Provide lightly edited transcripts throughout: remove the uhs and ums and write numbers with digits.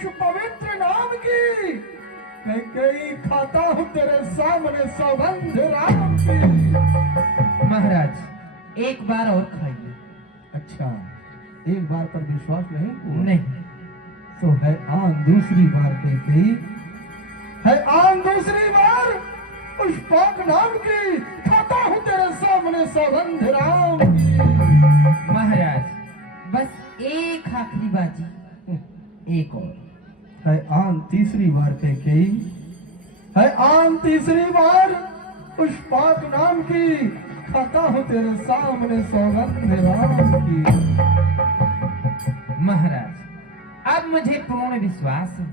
उस पवित्र नाम की। कई खाता हूँ तेरे सामने सौगंध राम की। महाराज एक बार और खाइए। अच्छा, एक बार पर विश्वास नहीं हुआ? नहीं तो है आन दूसरी बार कही है, आन दूसरी बार उस पाक नाम की। खाता हूँ तेरे सामने सौगंध राम की। महाराज बस एक आखिरी बाजी, एक और। है आन तीसरी बार कही है, आन तीसरी बार उस पाक नाम की। खाता हूँ तेरे सामने सौगंध राम की। महाराज अब मुझे पूर्ण विश्वास है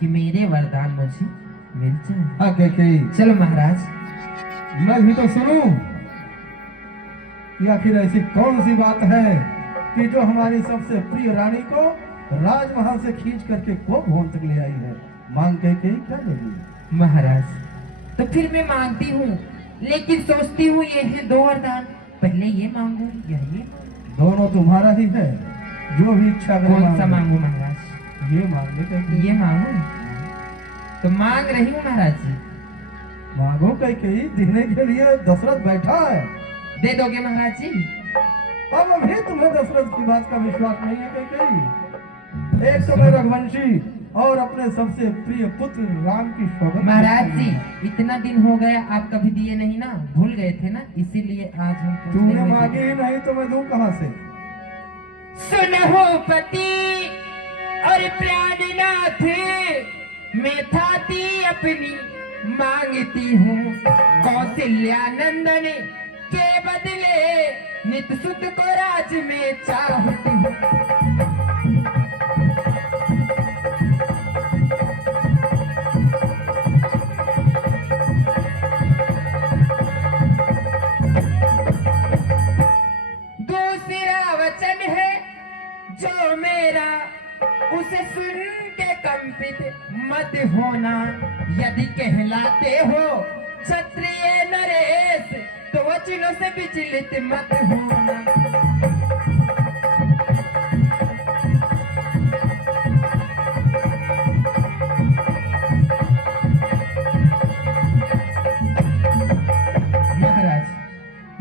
कि मेरे वरदान मुझे मिल जाए। आगे कही चलो महाराज। मैं भी तो सुनूं कि आखिर ऐसी कौन सी बात है कि जो हमारी सबसे प्रिय रानी को राजमहल से खींच करके गोपभवन तक ले आई है। मांग के क्या लगी? महाराज तो फिर मैं मांगती हूँ, लेकिन सोचती हूँ ये है दो वरदान, पहले ये मांगू या ये मांगू। दोनों तुम्हारा ही है, जो भी इच्छा करे। कौन सा मांगू महाराज? ये मांगने का ये मांगू तो मांग रही हूँ महाराज जी। मांगो कहीं देने के लिए दशरथ बैठा है। दे दोगे महाराज जी? अब अभी तुम्हें दशरथ की बात का विश्वास नहीं है कहीं? एक तो मैं रघुवंशी और अपने सबसे प्रिय पुत्र राम की सौगंध। महाराज जी इतना दिन हो गया, आप कभी दिए नहीं ना, भूल गए थे ना, इसीलिए आज हम तूने मांगी ही नहीं तो मैं दूं कहां से? सुनहो पति और प्राणनाथ, मैं थाती अपनी मांगती हूँ कौशल्या नंदन के बदले, नित सुत को राज में चाहती हूँ। दूसरा वचन है जो मेरा, उसे सुन के कंपित मत होना। यदि कहलाते हो क्षत्रिय नरेश, तो वचनों से विचलित मत होना। महाराज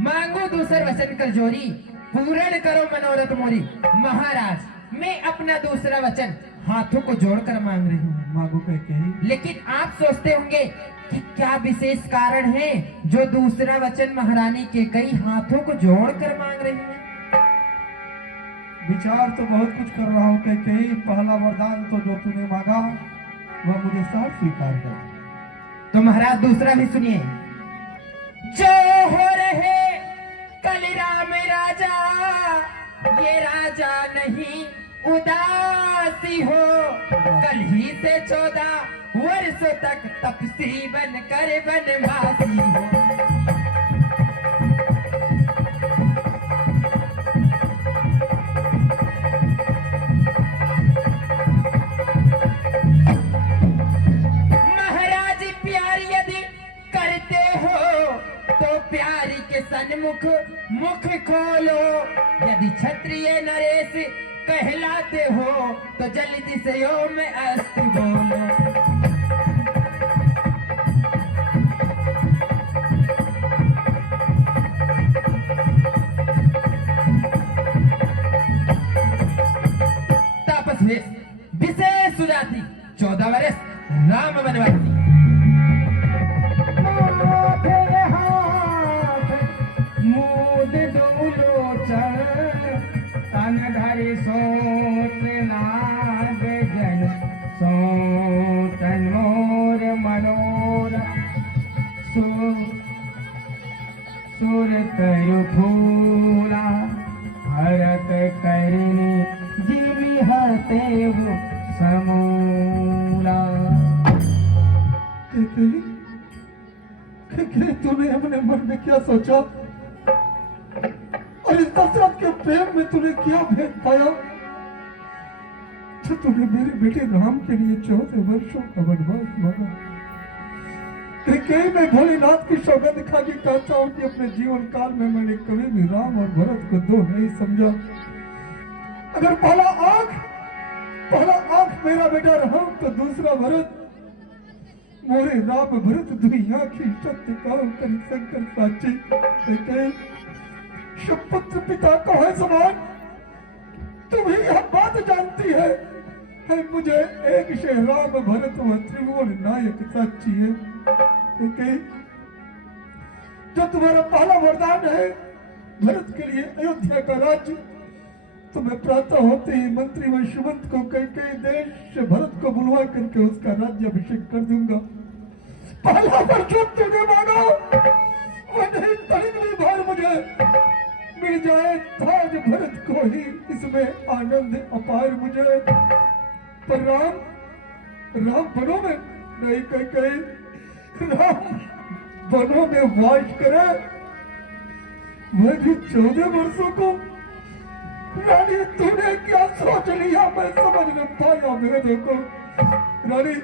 मांगो दूसर वचन कर जोरी, पूर्ण करो मनोरथ मोरी। महाराज मैं अपना दूसरा वचन हाथों को जोड़कर मांग रही हूँ। मांगो कहीं। लेकिन आप सोचते होंगे कि क्या विशेष कारण है जो दूसरा वचन महारानी के कई हाथों को जोड़कर मांग रही है? विचार तो बहुत कुछ कर रहा हूँ कहीं। पहला वरदान तो जो तूने मांगा वह मुझे साफ स्वीकार है। तो महाराज दूसरा भी सुनिए। जो हो रहे कल राम राजा, ये राजा नहीं उदासी हो। कल ही से 14 वर्षों तक तपसी बन कर बनवासी हो। महाराज प्यार यदि करते हो तो प्यारी के सन्मुख मुख खोलो। यदि क्षत्रिय नरेश कहलाते हो तो जल्दी से यो में अस्तु बोलो। तापस विशेष सुजाति 14 वर्ष राम बनवासी। सोच नाग जन सोचन मोर मनोर सुर तरु फूला भरत करिनी जीवी हते समूला। तूने अपने मन में क्या सोचा और इस दशरथ के प्रेम में तूने क्या भेद पाया तो तूने मेरे बेटे राम के लिए 14 वर्षों का वनवास मांगा? मैं भोलेनाथ की सौगंध खा के कहता हूँ कि अपने जीवन काल में मैंने कभी भी राम और भरत को दो नहीं समझा। अगर पहला आंख एक मेरा बेटा राम तो दूसरा भरत, मोरे राम भरत दुई आंखी सत्य कहो करी शंकर साची। कहते सुपुत्र पिता को है समान, तुम ही यह बात जानती है मुझे एक से राम भरत व त्रिभुवन नायक साक्षी है। कहते जो तुम्हारा पहला वरदान है भरत के लिए अयोध्या का राज्य, तो मैं प्रातः होते ही मंत्री व सुमंत को कई देश से भरत को बुलवा करके उसका राज्य अभिषेक कर दूंगा। पहला वर जो तुमने मांगा वो नहीं, तड़कली भार मुझे मिल जाए ताज भरत को ही, इसमें आनंद अपार मुझे। पर राम बनों में नहीं, कहीं राम बनों में वास करे, वह भी 14 वर्षों को। रानी तूने क्या सोच लिया, मैं समझ न पाया मेरे देखो। रानी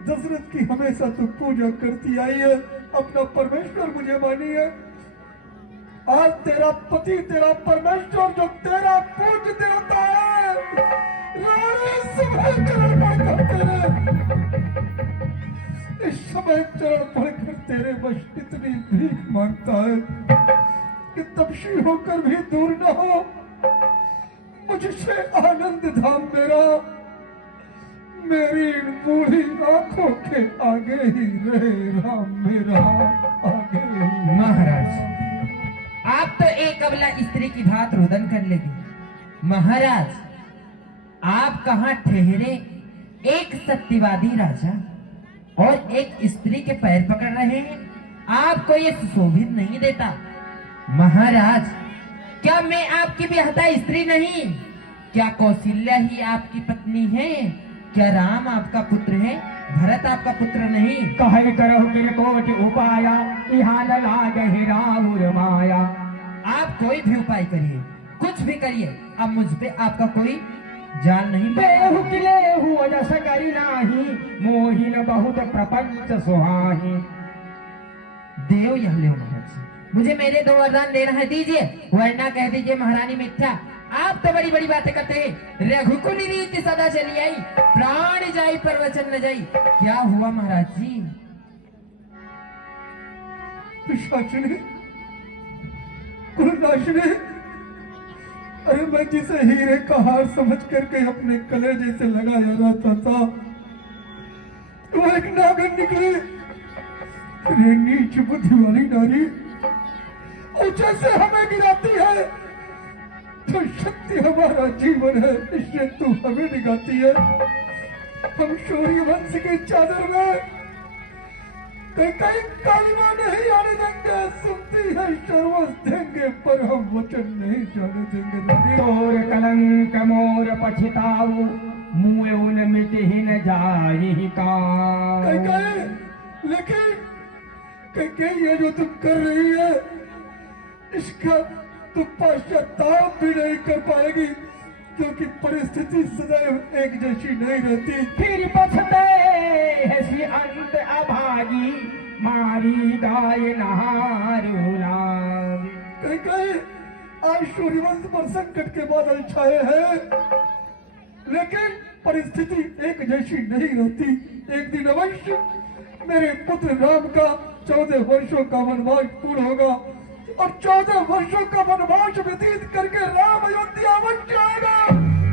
दशरथ की हमेशा तू पूजा करती आई है, अपना परमेश्वर मुझे मानी है। आज तेरा पति तेरा परमेश्वर जो तेरा पूज देवता है, रानी समय चरण पढ़कर तेरे इस समय चरण पढ़कर तेरे बस इतनी भीख मांगता है कि तपसी होकर भी दूर न हो मुझसे आनंद धाम मेरा, मेरी इन बूढ़ी आंखों के आगे ही रहे राम मेरा, आगे ही। महाराज आप तो एक अबला स्त्री की भांति रुदन कर लेगी। महाराज आप कहाँ ठहरे, एक सत्यवादी राजा और एक स्त्री के पैर पकड़ रहे हैं, आपको ये सुशोभित नहीं देता। महाराज क्या मैं आपकी विहता स्त्री नहीं, क्या कौशल्या ही आपकी पत्नी है, क्या राम आपका पुत्र है, भरत आपका पुत्र नहीं। कहे करहु किरकोट उपाया, इहा न लागहि राहुर माया। आप कोई भी उपाय करिए, कुछ भी करिए, अब मुझ पे आपका कोई जान नहीं बेहु किलेहु अजस करि नाही, मोहिन बहुत प्रपंच सुहाही। देव यह ले महाराज, मुझे मेरे 2 वरदान देना है, दीजिए, वरना कह दीजिए महारानी मिथ्या। आप तो बड़ी बड़ी बातें करते हैं। रघुकुल रीति सदा चली आई, प्राण जाई पर वचन न जाई। क्या हुआ महाराज जी? पिशाचिनी, कुलनाशिनी, अरे मैं जिसे हीरे का हार समझ करके अपने कलेजे से लगाया रहता था, वो एक नागन निकली। रे नीच बुद्धि वाली नारी, और जैसे हमें गिराती है तो शक्ति हमारा जीवन है, इससे तू हमें निगाती है। हम शौर्य वंश की चादर में कई कालिमा नहीं आने देंगे, सुनती है सर्वस देंगे, पर हम वचन नहीं जाने देंगे। तोर कलंक मोर पछिताऊ, मुँह उन मिटहि न जाहि का। लेकिन ये जो तुम कर रही है, इसका तुम पश्चाताप भी नहीं कर पाएगी, क्योंकि परिस्थिति सदैव एक जैसी नहीं रहती। फिर पछते ऐसी अंत अभागी, मारी गाय नहारू लागी। कहीं आज सूर्यवंश पर संकट के बादल छाए हैं, लेकिन परिस्थिति एक जैसी नहीं रहती। एक दिन अवश्य मेरे पुत्र राम का 14 वर्षों का वनवास पूर्ण होगा, और 14 वर्षों का वनवास व्यतीत करके राम अयोध्या अवश्य आएगा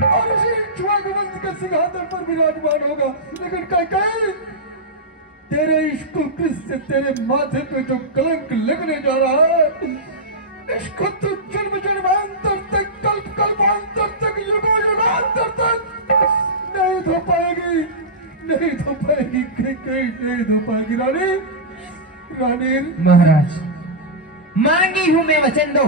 और उसी इक्ष्वाकुवंश के सिंहासन पर विराजमान होगा। लेकिन कहीं तेरे इश्क से तेरे माथे पे जो कलंक लगने जा रहा है, इसको तू जन्म जन्मांतर तक, कल्प कल्पांतर तक, युगों युगांतर तक नहीं धो पाएगी, नहीं धो पाएगी, कहीं नहीं धो पाएगी। रानी महाराज मांगी हूं मैं वचन दो,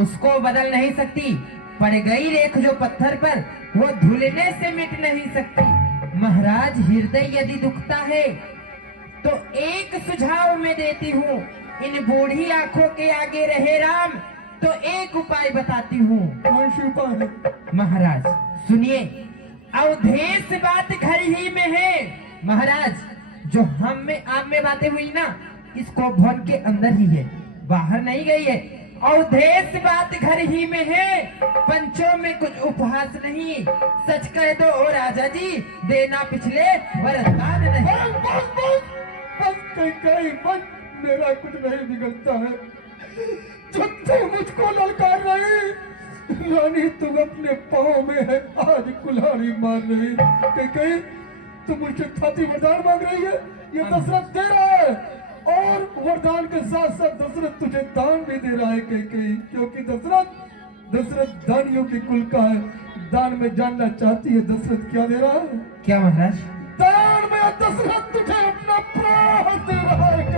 उसको बदल नहीं सकती, पड़ गई रेख जो पत्थर पर, वो धुलने से मिट नहीं सकती। महाराज हृदय यदि दुखता है तो एक सुझाव मैं देती हूँ, इन बूढ़ी आंखों के आगे रहे राम, तो एक उपाय बताती हूँ। कौन सी उपाय है? महाराज सुनिए, अवधेश बात घर ही में है। महाराज जो हम में आप में बातें हुई ना, इसको भवन के अंदर ही है, बाहर नहीं गई है। अवधेश बात घर ही में है, पंचों में कुछ उपहास नहीं। सच कह दो ओ राजा जी, देना पिछले वरदान नहीं। बस कहीं बस, मेरा कुछ नहीं बिगड़ता है। जो तू मुझको ललकार रही रानी, तुम अपने पाँव में है आज कुल्हाड़ी मार रही। कहीं तुम मुझसे छाती वरदान मांग रही है, ये दशरथ दे रहा है, और वरदान के साथ साथ दशरथ तुझे दान भी दे रहा है। कहीं क्योंकि दशरथ दानियों के कुल का है। दान में जानना चाहती है दशरथ क्या दे रहा है? क्या महाराज? दान में दशरथ तुझे अपना प्राण दे रहा है।